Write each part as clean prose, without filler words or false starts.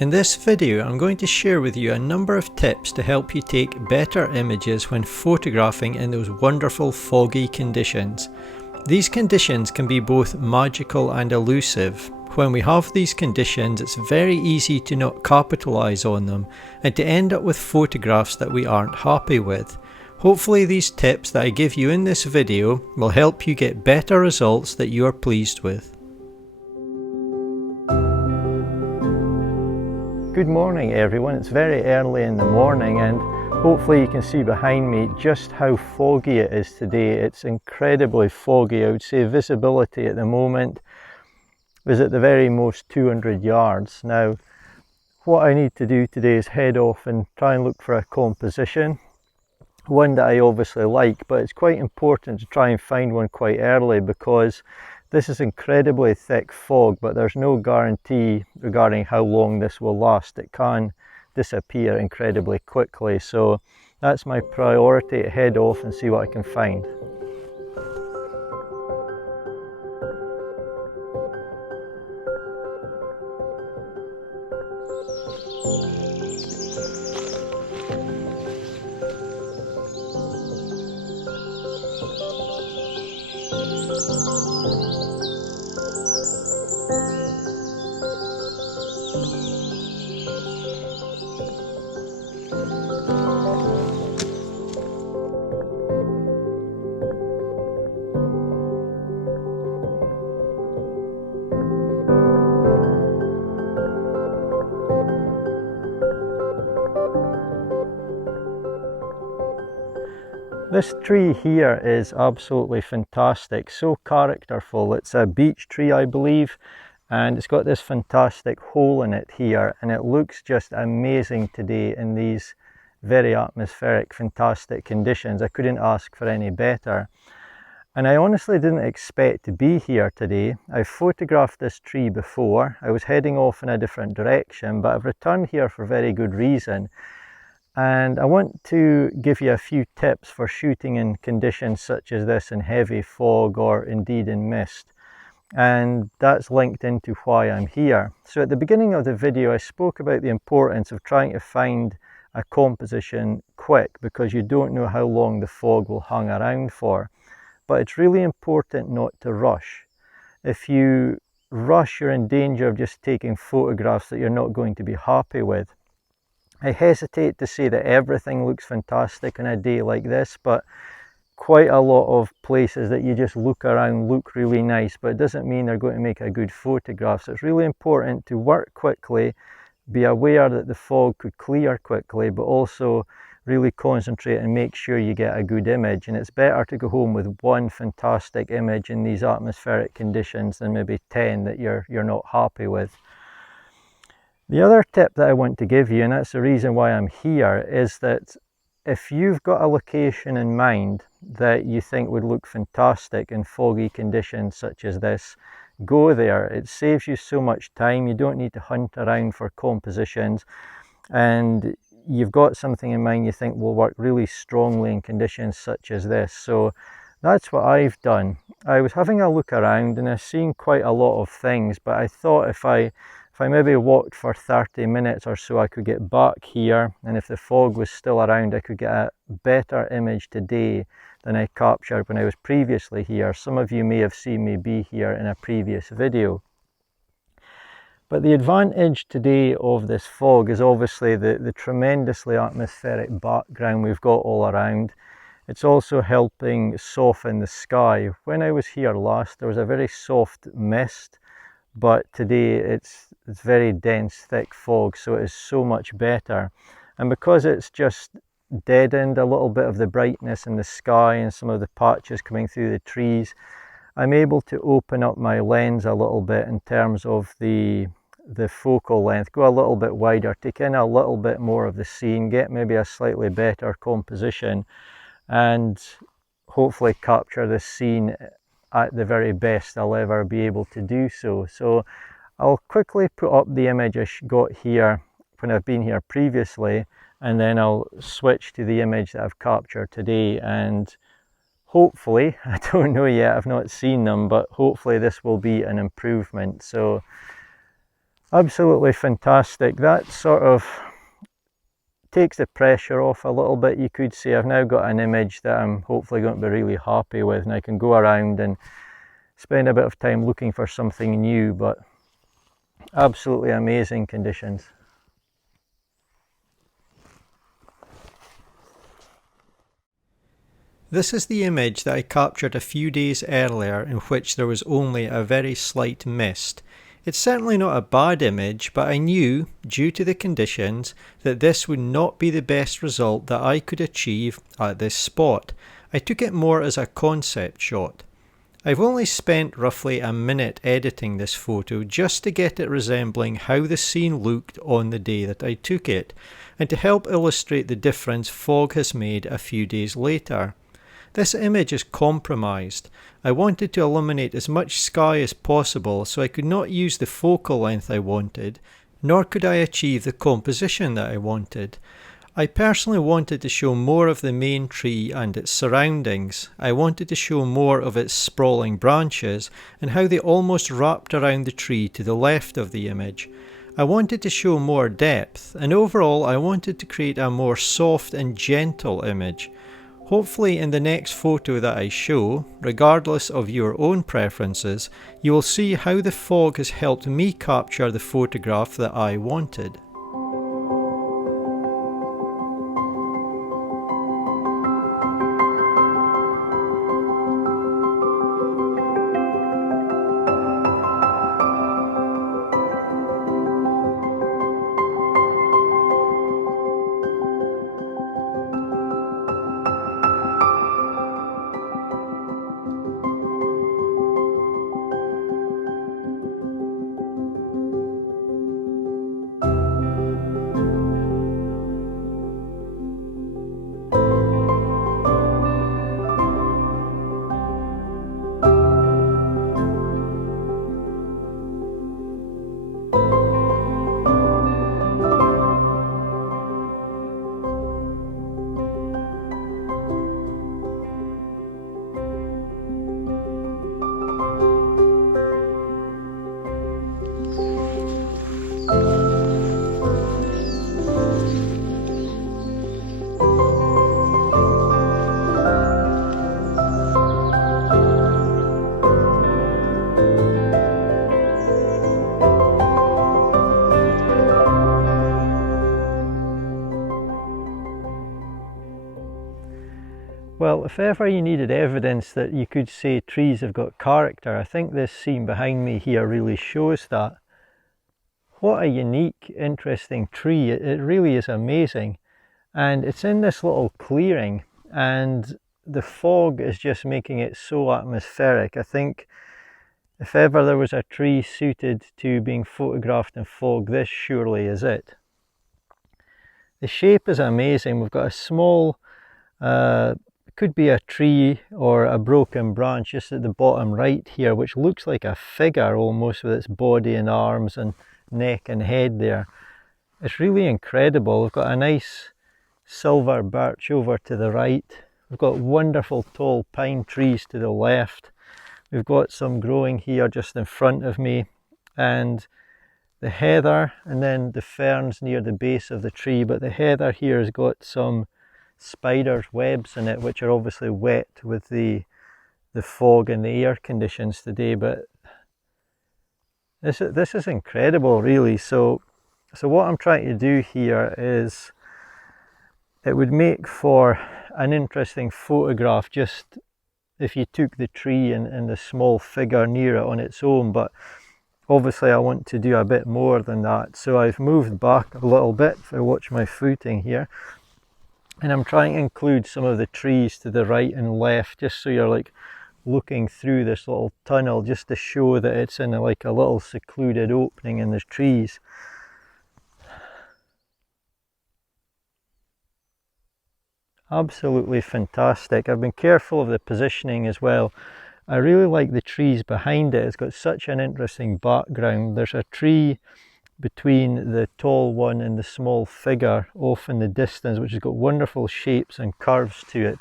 In this video, I'm going to share with you a number of tips to help you take better images when photographing in those wonderful foggy conditions. These conditions can be both magical and elusive. When we have these conditions, it's very easy to not capitalize on them and to end up with photographs that we aren't happy with. Hopefully these tips that I give you in this video will help you get better results that you are pleased with. Good morning everyone, it's very early in the morning and hopefully you can see behind me just how foggy it is today. It's incredibly foggy. I would say visibility at the moment is at the very most 200 yards. Now what I need to do today is head off and try and look for a composition, one that I obviously like, but it's quite important to try and find one quite early because this is incredibly thick fog, but there's no guarantee regarding how long this will last. It can disappear incredibly quickly, so that's my priority, to head off and see what I can find. This tree here is absolutely fantastic, so characterful. It's a beech tree, I believe, and it's got this fantastic hole in it here, and it looks just amazing today in these very atmospheric, fantastic conditions. I couldn't ask for any better. And I honestly didn't expect to be here today. I've photographed this tree before. I was heading off in a different direction, but I've returned here for very good reason. And I want to give you a few tips for shooting in conditions such as this, in heavy fog or indeed in mist. And that's linked into why I'm here. So at the beginning of the video I spoke about the importance of trying to find a composition quick because you don't know how long the fog will hang around for. But it's really important not to rush. If you rush, you're in danger of just taking photographs that you're not going to be happy with. I hesitate to say that everything looks fantastic on a day like this, but quite a lot of places that you just look around look really nice, but it doesn't mean they're going to make a good photograph. So it's really important to work quickly, be aware that the fog could clear quickly, but also really concentrate and make sure you get a good image. And it's better to go home with one fantastic image in these atmospheric conditions than maybe 10 that you're not happy with. The other tip that I want to give you, and that's the reason why I'm here, is that if you've got a location in mind that you think would look fantastic in foggy conditions such as this, go there. It saves you so much time. You don't need to hunt around for compositions, and you've got something in mind you think will work really strongly in conditions such as this. So that's what I've done. I was having a look around and I've seen quite a lot of things, but I thought if I maybe walked for 30 minutes or so, I could get back here, and if the fog was still around, I could get a better image today than I captured when I was previously here. Some of you may have seen me be here in a previous video. But the advantage today of this fog is obviously the tremendously atmospheric background we've got all around. It's also helping soften the sky. When I was here last, there was a very soft mist, but today it's very dense, thick fog, so it is so much better. And because it's just deadened a little bit of the brightness in the sky and some of the patches coming through the trees, I'm able to open up my lens a little bit in terms of the focal length, go a little bit wider, take in a little bit more of the scene, get maybe a slightly better composition, and hopefully capture the scene at the very best I'll ever be able to do so. So I'll quickly put up the image I got here when I've been here previously, and then I'll switch to the image that I've captured today, and hopefully, I don't know yet, I've not seen them, but hopefully this will be an improvement. So Absolutely fantastic. That sort of takes the pressure off a little bit, you could say. I've now got an image that I'm hopefully going to be really happy with, and I can go around and spend a bit of time looking for something new, but absolutely amazing conditions. This is the image that I captured a few days earlier, in which there was only a very slight mist. It's certainly not a bad image, but I knew, due to the conditions, that this would not be the best result that I could achieve at this spot. I took it more as a concept shot. I've only spent roughly a minute editing this photo just to get it resembling how the scene looked on the day that I took it, and to help illustrate the difference fog has made a few days later. This image is compromised. I wanted to eliminate as much sky as possible, so I could not use the focal length I wanted, nor could I achieve the composition that I wanted. I personally wanted to show more of the main tree and its surroundings. I wanted to show more of its sprawling branches and how they almost wrapped around the tree to the left of the image. I wanted to show more depth, and overall I wanted to create a more soft and gentle image. Hopefully in the next photo that I show, regardless of your own preferences, you will see how the fog has helped me capture the photograph that I wanted. Well, if ever you needed evidence that you could say trees have got character, I think this scene behind me here really shows that. What a unique, interesting tree. It really is amazing. And it's in this little clearing, and the fog is just making it so atmospheric. I think if ever there was a tree suited to being photographed in fog, this surely is it. The shape is amazing. We've got a small could be a tree or a broken branch just at the bottom right here, which looks like a figure almost, with its body and arms and neck and head there. It's really incredible. We've got a nice silver birch over to the right. We've got wonderful tall pine trees to the left. We've got some growing here just in front of me, and the heather, and then the ferns near the base of the tree. But the heather here has got some spiders' webs in it, which are obviously wet with the fog and the air conditions today. But this is incredible, really. So what I'm trying to do here is, it would make for an interesting photograph just if you took the tree and the small figure near it on its own, but obviously I want to do a bit more than that. So I've moved back a little bit, if I watch my footing here, and I'm trying to include some of the trees to the right and left, just so you're like looking through this little tunnel, just to show that it's in like a little secluded opening in the trees. Absolutely fantastic. I've been careful of the positioning as well. I really like the trees behind it. It's got such an interesting background. There's a tree between the tall one and the small figure off in the distance, which has got wonderful shapes and curves to it,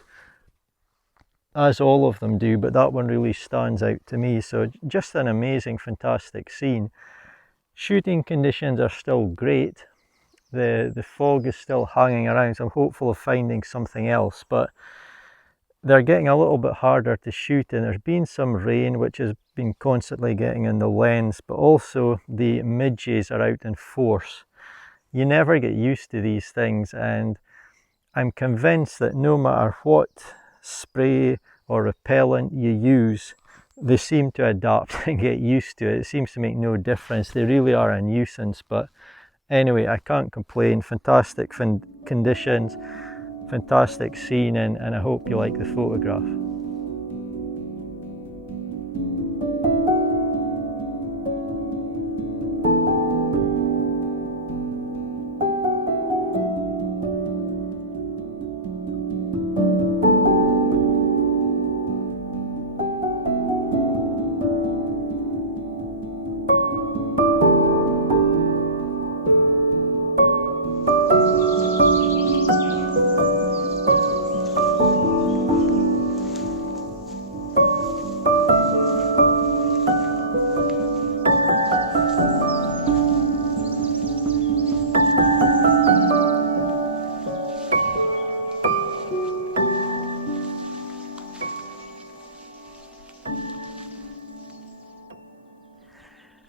as all of them do, but that one really stands out to me. So just an amazing, fantastic scene. Shooting conditions are still great. The fog is still hanging around, so I'm hopeful of finding something else, but they're getting a little bit harder to shoot, and there's been some rain which has been constantly getting in the lens, but also the midges are out in force. You never get used to these things, and I'm convinced that no matter what spray or repellent you use, they seem to adapt and get used to it. It seems to make no difference. They really are a nuisance, but anyway, I can't complain. Fantastic conditions, fantastic scene, and I hope you like the photograph.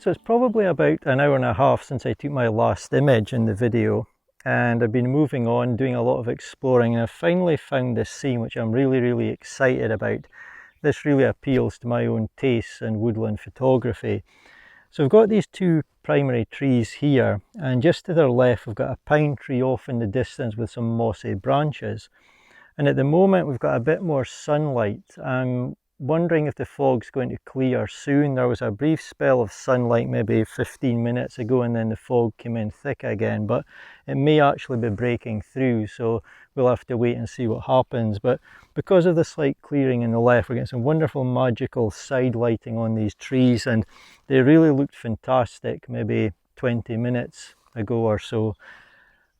So it's probably about an hour and a half since I took my last image in the video, and I've been moving on, doing a lot of exploring, and I've finally found this scene which I'm really excited about. This really appeals to my own tastes in woodland photography. So we've got these two primary trees here, and just to their left we've got a pine tree off in the distance with some mossy branches. And at the moment we've got a bit more sunlight. I'm wondering if the fog's going to clear soon. There was a brief spell of sunlight maybe 15 minutes ago, and then the fog came in thick again, but it may actually be breaking through, so we'll have to wait and see what happens. But because of the slight clearing in the left, we're getting some wonderful magical side lighting on these trees, and they really looked fantastic maybe 20 minutes ago or so.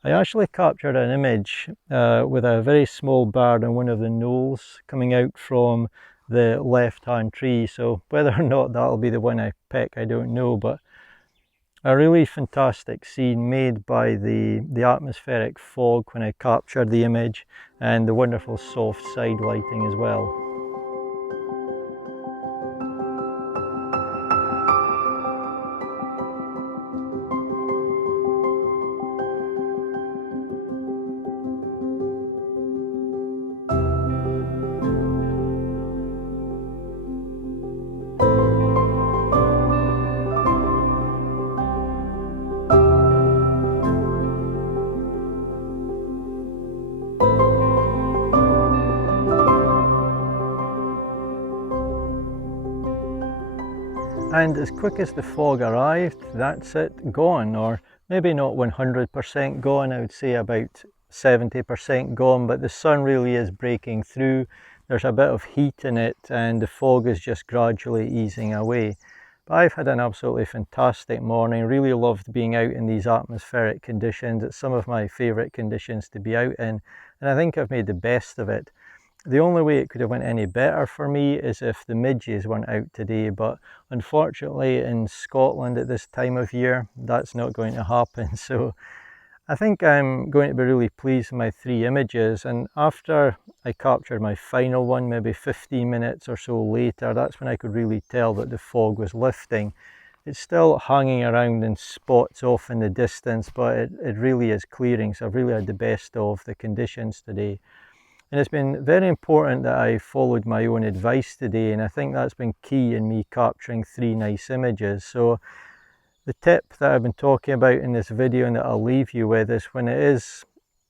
I actually captured an image with a very small bird on one of the knolls coming out from the left-hand tree, so whether or not that'll be the one I pick, I don't know, but a really fantastic scene made by the atmospheric fog when I captured the image, and the wonderful soft side lighting as well. And as quick as the fog arrived, that's it, gone, or maybe not 100% gone, I would say about 70% gone, but the sun really is breaking through. There's a bit of heat in it, and the fog is just gradually easing away. But I've had an absolutely fantastic morning, really loved being out in these atmospheric conditions. It's some of my favourite conditions to be out in, and I think I've made the best of it. The only way it could have went any better for me is if the midges weren't out today, but unfortunately in Scotland at this time of year, that's not going to happen. So I think I'm going to be really pleased with my 3 images, and after I captured my final one, maybe 15 minutes or so later, that's when I could really tell that the fog was lifting. It's still hanging around in spots off in the distance, but it really is clearing, so I've really had the best of the conditions today. And it's been very important that I followed my own advice today, and I think that's been key in me capturing 3 nice images. So the tip that I've been talking about in this video and that I'll leave you with is, when it is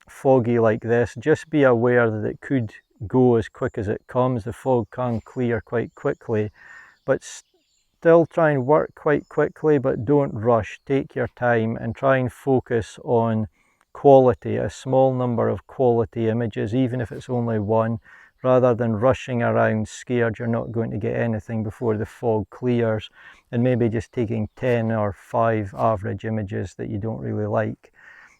foggy like this, just be aware that it could go as quick as it comes. The fog can clear quite quickly, but still try and work quite quickly, but don't rush. Take your time and try and focus on quality, a small number of quality images, even if it's only 1, rather than rushing around scared you're not going to get anything before the fog clears, and maybe just taking 10 or 5 average images that you don't really like.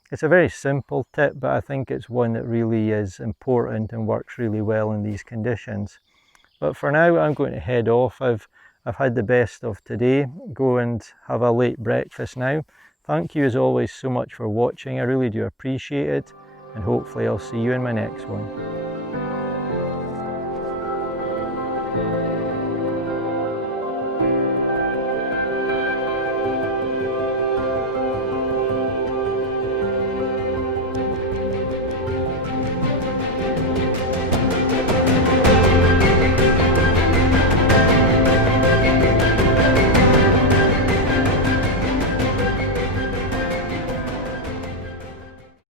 It's a very simple tip, but I think it's one that really is important and works really well in these conditions. But for now I'm going to head off. I've I've had the best of today. Go and have a late breakfast now. Thank you as always so much for watching. I really do appreciate it, and hopefully I'll see you in my next one.